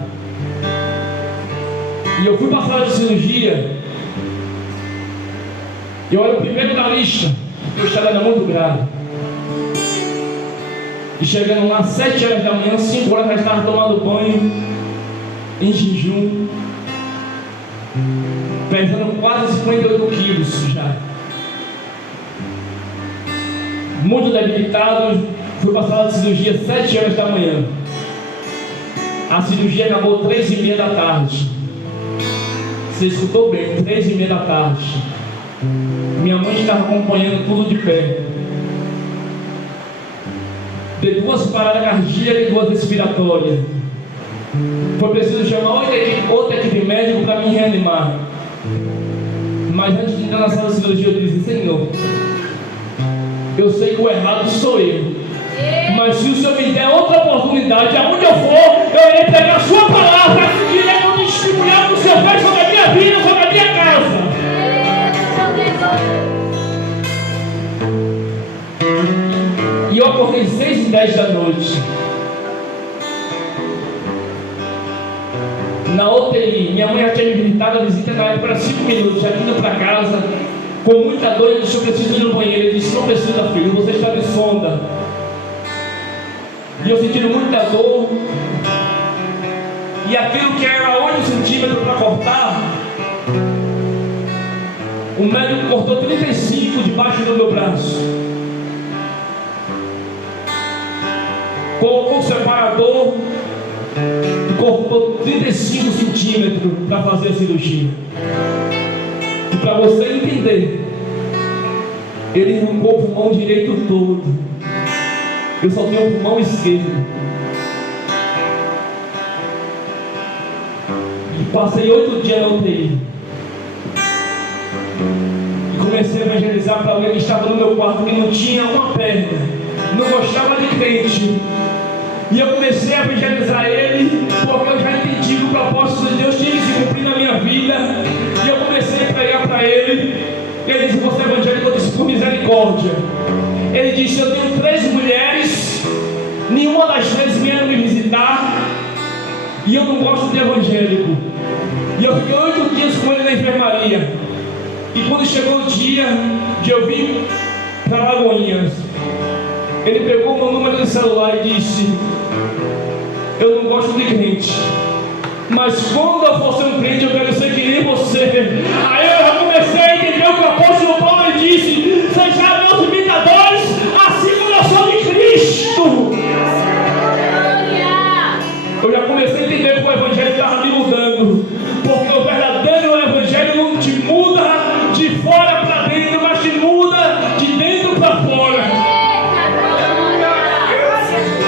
E eu fui para a sala de cirurgia, e eu era o primeiro da lista, porque o estado era muito grave. E chegando lá, 7 horas da manhã, 5 horas, já estava tomando banho, em jejum, pesando quase 58 quilos já. Muito debilitado, fui para a sala de cirurgia 7 horas da manhã. A cirurgia acabou 3h30 da tarde. Você escutou bem, 3h30 da tarde. Minha mãe estava acompanhando tudo de pé. Dei 2 paradas cardíacas e 2 respiratórias. Foi preciso chamar outra equipe médica para me reanimar. Mas antes de entrar na sala de cirurgia, eu disse: Senhor, eu sei que o errado sou eu, mas se o Senhor me der outra oportunidade, aonde eu for, eu irei pegar a sua palavra e irei testemunhar o que o Senhor fez sobre a minha vida, sobre a minha casa. E eu acordei 6h10 da noite. Na UTI, minha mãe já tinha me visitado a visita na época para 5 minutos, já indo para casa, com muita dor. Eu disse: eu preciso ir no banheiro. Ele disse: não precisa, filho, você está de sonda. E eu sentindo muita dor, e aquilo que era 8 centímetros para cortar, o médico cortou 35 debaixo do meu braço, colocou o separador e cortou 35 centímetros para fazer a cirurgia. E para você entender, ele arrancou o pulmão direito todo. Eu só tenho o pulmão esquerdo. E passei 8 dias na UTI. E comecei a evangelizar para alguém que estava no meu quarto, que não tinha uma perna, não gostava de crente. E eu comecei a evangelizar ele, porque eu já entendi que o propósito de Deus tinha que se cumprir na minha vida. E eu comecei a pregar para ele. Ele disse: você é evangélico? Eu disse: por misericórdia. Ele disse: eu tenho 3 mulheres, nenhuma das 3 vieram me visitar, e eu não gosto de evangélico. E eu fiquei 8 dias com ele na enfermaria. E quando chegou o dia de eu vir para Lagoinhas, ele pegou o meu número de celular e disse: eu não gosto de crente, mas quando eu for ser um crente, eu quero ser que nem você. Aí eu já comecei a entender o que o apóstolo Paulo disse: sejam meus imitadores, assim como eu sou de Cristo. Eu já comecei a entender que o evangelho estava me mudando, porque o verdadeiro evangelho não te muda de fora para dentro, mas te muda de dentro para fora.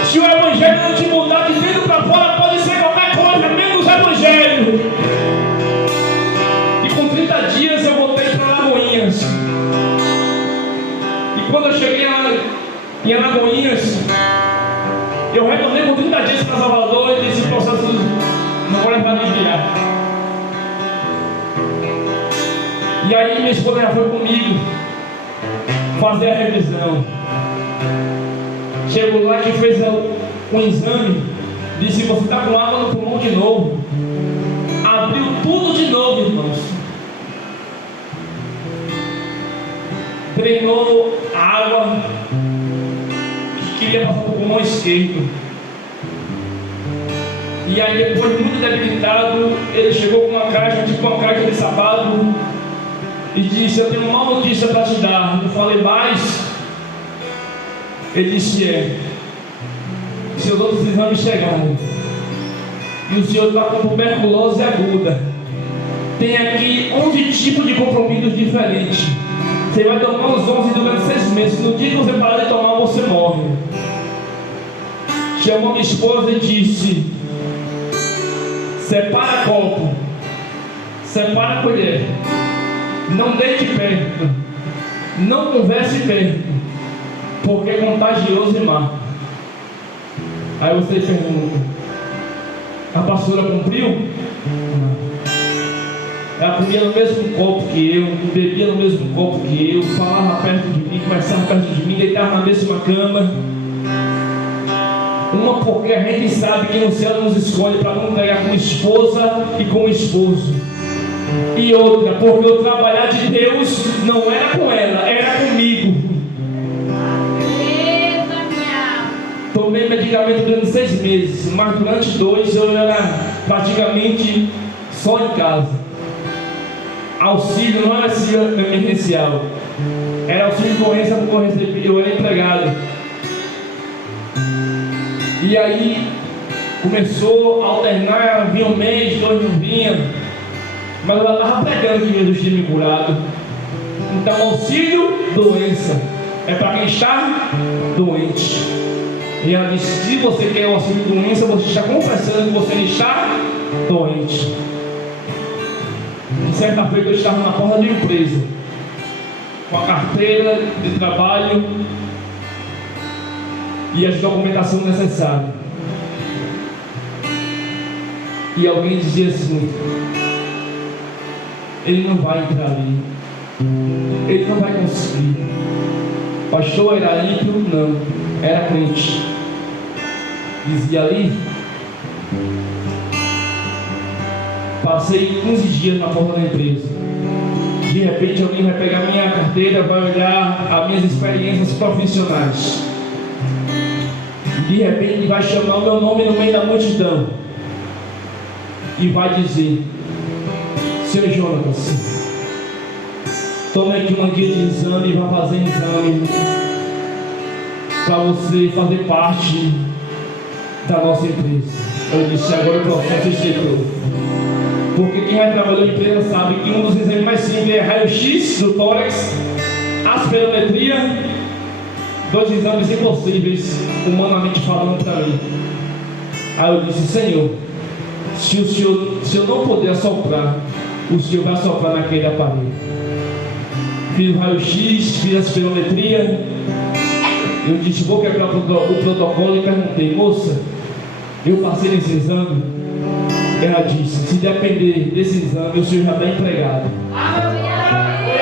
Se o evangelho não te mudar de dentro para fora, pode ser qualquer coisa, menos evangelho. E com 30 dias eu voltei para Lagoinhas. E quando eu cheguei em Alagoinhas, eu retornei com 30 dias para Salvador e disse: processo não vou levar nem virar. E aí minha esposa já foi comigo fazer a revisão. Chegou lá, que fez um exame, disse: você está com água no pulmão de novo. Abriu tudo de novo, irmãos. Treinou a água que queria passar para o pulmão esquerdo. E aí, depois, muito debilitado, ele chegou com uma caixa, tipo uma caixa de sapato, e disse: eu tenho uma má notícia para te dar. Eu falei: mais? Ele disse: seus outros exames chegaram, e o senhor está com tuberculose aguda. Tem aqui 11 tipos de comprimidos diferentes. Você vai tomar os 11 durante 6 meses. No dia que você parar de tomar, você morre. Chamou minha esposa e disse: separa copo, separa colher, não deite perto, não converse perto, porque é contagioso e má. Aí você pergunta: a pastora cumpriu? Não. Ela comia no mesmo copo que eu, bebia no mesmo copo que eu, falava perto de mim, conversava perto de mim, deitava na mesma cama. Uma porque a gente sabe que no céu nos escolhe para não pegar com esposa e com esposo. E outra, porque o trabalhar de Deus não era com ela, era comigo. Tomei medicamento durante 6 meses, mas durante 2 eu era praticamente só em casa. Auxílio não era emergencial, era auxílio de doença porque eu recebi, eu era empregado. E aí começou a alternar, vinha 1 mês, 2 não vinha, mas ela estava pregando que Jesus tinha me curado. Então auxílio, doença, é para quem está doente. E ela disse: se você quer o auxílio de doença, você está confessando que você está doente. E certa feita eu estava na porta de uma empresa, com a carteira de trabalho e a documentação necessária. E alguém dizia assim: ele não vai entrar ali, ele não vai conseguir. Pastor, era ímpio? Não, era crente. Dizia ali. Passei 15 dias na porta da empresa. De repente alguém vai pegar minha carteira, vai olhar as minhas experiências profissionais. De repente vai chamar o meu nome no meio da multidão e vai dizer: seu Jonas, tome aqui uma guia de exame e vá fazer exame para você fazer parte da nossa empresa. Eu disse: agora o processo chegou. Porque quem já trabalhou em empresa sabe que um dos exames mais simples é raio-x do tórax, aspirometria, 2 exames impossíveis, humanamente falando para mim. Aí eu disse: Senhor, se eu não puder assoprar, o Senhor vai assoprar naquele aparelho. Fiz o raio-x, fiz a aspirometria. Eu disse: vou quebrar o protocolo e perguntei: moça, eu passei nesse exame? Ela disse: se depender desse exame, o senhor já está empregado.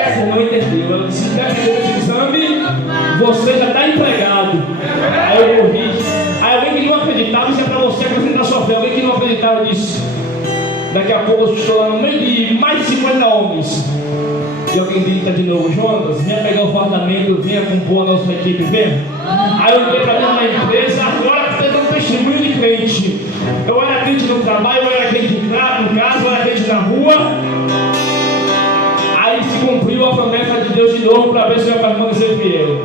Você não entendeu? Ela disse: se depender desse exame, você já está empregado. Aí eu morri. Aí alguém que não acreditava, isso é para você acrescentar sua fé. Alguém que não acreditava disse: daqui a pouco eu estou lá no meio de mais de 50 homens. E alguém grita de novo: Jonas, venha pegar o fardamento, venha compor a nossa equipe, venha. Aí eu olhei para dentro da empresa: agora você dá um testemunho de crente. Eu era crente no trabalho, eu era crente em casa, eu era crente na rua. Aí se cumpriu a promessa de Deus de novo para ver se eu ia permanecer fiel.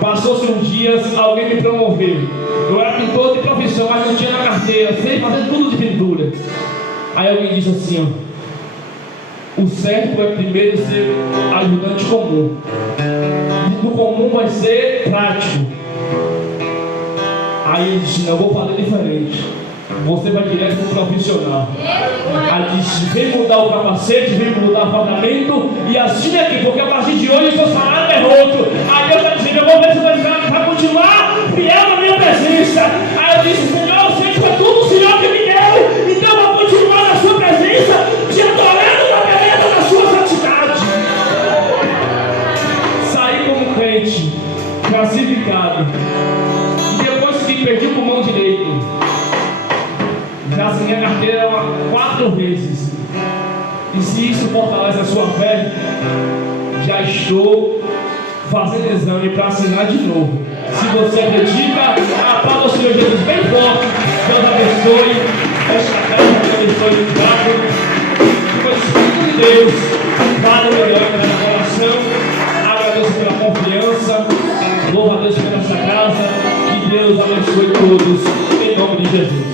Passou-se uns dias, alguém me promoveu. Eu era pintor de profissão, mas não tinha na carteira, sei fazer tudo de pintura. Aí alguém disse assim: ó, o certo é primeiro ser ajudante comum. No comum vai ser prático. Aí ele disse: não, eu vou fazer diferente. Você vai direto para o profissional. Aí disse: vem mudar o capacete, vem mudar o fardamento e assim aqui, porque a partir de hoje o seu salário é outro. Aí Deus está dizendo: eu vou ver se vai continuar fiel na minha presença. Aí eu disse: Senhor, eu sei que foi tudo o Senhor que me deu, então eu vou continuar na sua presença, te adorando na beleza da sua santidade. Saí como crente, classificado. E depois que perdi o pulmão direito, já assinei a carteira 4 vezes. E se isso fortalece a sua fé, já estou fazendo exame para assinar de novo. Se você acredita, aplauda o Senhor Jesus bem forte. Deus abençoe esta casa, Deus abençoe o diabo. Que o Espírito de Deus fale o melhor no coração. Agradeço pela confiança. Louvo a Deus por essa casa. Que Deus abençoe todos, em nome de Jesus.